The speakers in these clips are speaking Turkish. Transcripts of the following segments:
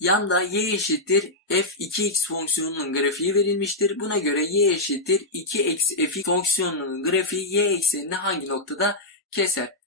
Yanda y eşittir f2x fonksiyonunun grafiği verilmiştir. Buna göre y eşittir 2 eksi f fonksiyonunun grafiği y eksenini hangi noktada keser?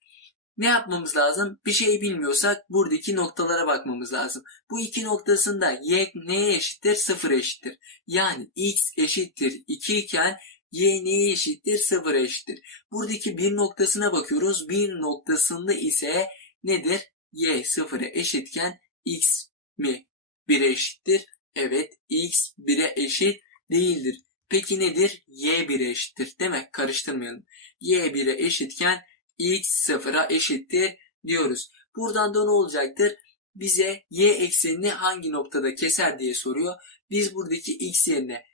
Ne yapmamız lazım? Bir şey bilmiyorsak buradaki noktalara bakmamız lazım. Bu iki noktasında y neye eşittir? 0 eşittir. Yani x eşittir 2 iken y neye eşittir? 0 eşittir. Buradaki bir noktasına bakıyoruz. Bir noktasında ise nedir? y 0'a eşitken x mi 1'e eşittir? Evet x 1'e eşit değildir. Peki nedir? y 1'e eşittir. Demek karıştırmayalım. y 1'e eşitken x 0'a eşittir diyoruz. Buradan da ne olacaktır? Bize y eksenini hangi noktada keser diye soruyor. Biz buradaki x yerine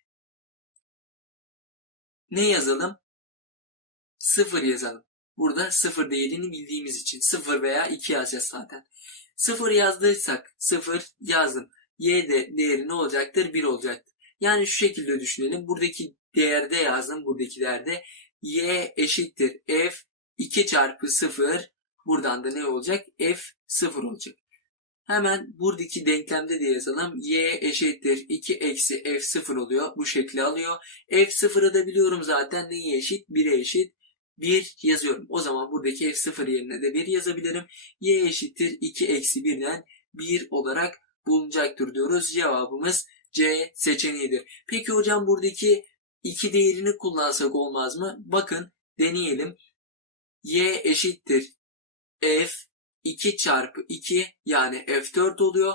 ne yazalım? 0 yazalım. Burada 0 değerini bildiğimiz için 0 veya 2 yazacağız zaten. 0 yazdıysak 0 yazdım. Y de değeri ne olacaktır? 1 olacaktır. Yani şu şekilde düşünelim. Buradaki değerde yazdım. Buradaki değerde y eşittir f 2 çarpı 0 buradan da ne olacak? f 0 olacak. Hemen buradaki denklemde de yazalım. y eşittir 2 eksi f 0 oluyor. Bu şekli alıyor. f 0'ı da biliyorum zaten neye eşit? 1'e eşit. 1 yazıyorum. O zaman buradaki f 0 yerine de 1 yazabilirim. y eşittir 2 eksi 1'den 1 olarak bulunacaktır diyoruz. Cevabımız C seçeneğidir. Peki hocam buradaki 2 değerini kullansak olmaz mı? Bakın deneyelim. y eşittir f 2 çarpı 2 yani f4 oluyor.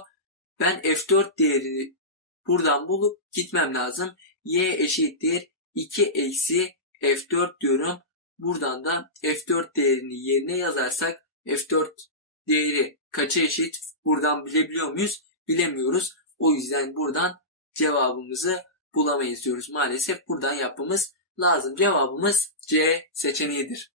Ben f4 değerini buradan bulup gitmem lazım. y eşittir 2 eksi f4 diyorum. Buradan da f4 değerini yerine yazarsak f4 değeri kaça eşit? Buradan bilebiliyor muyuz? Bilemiyoruz. O yüzden buradan cevabımızı bulamayız diyoruz. Maalesef buradan yapmamız lazım. Cevabımız C seçeneğidir.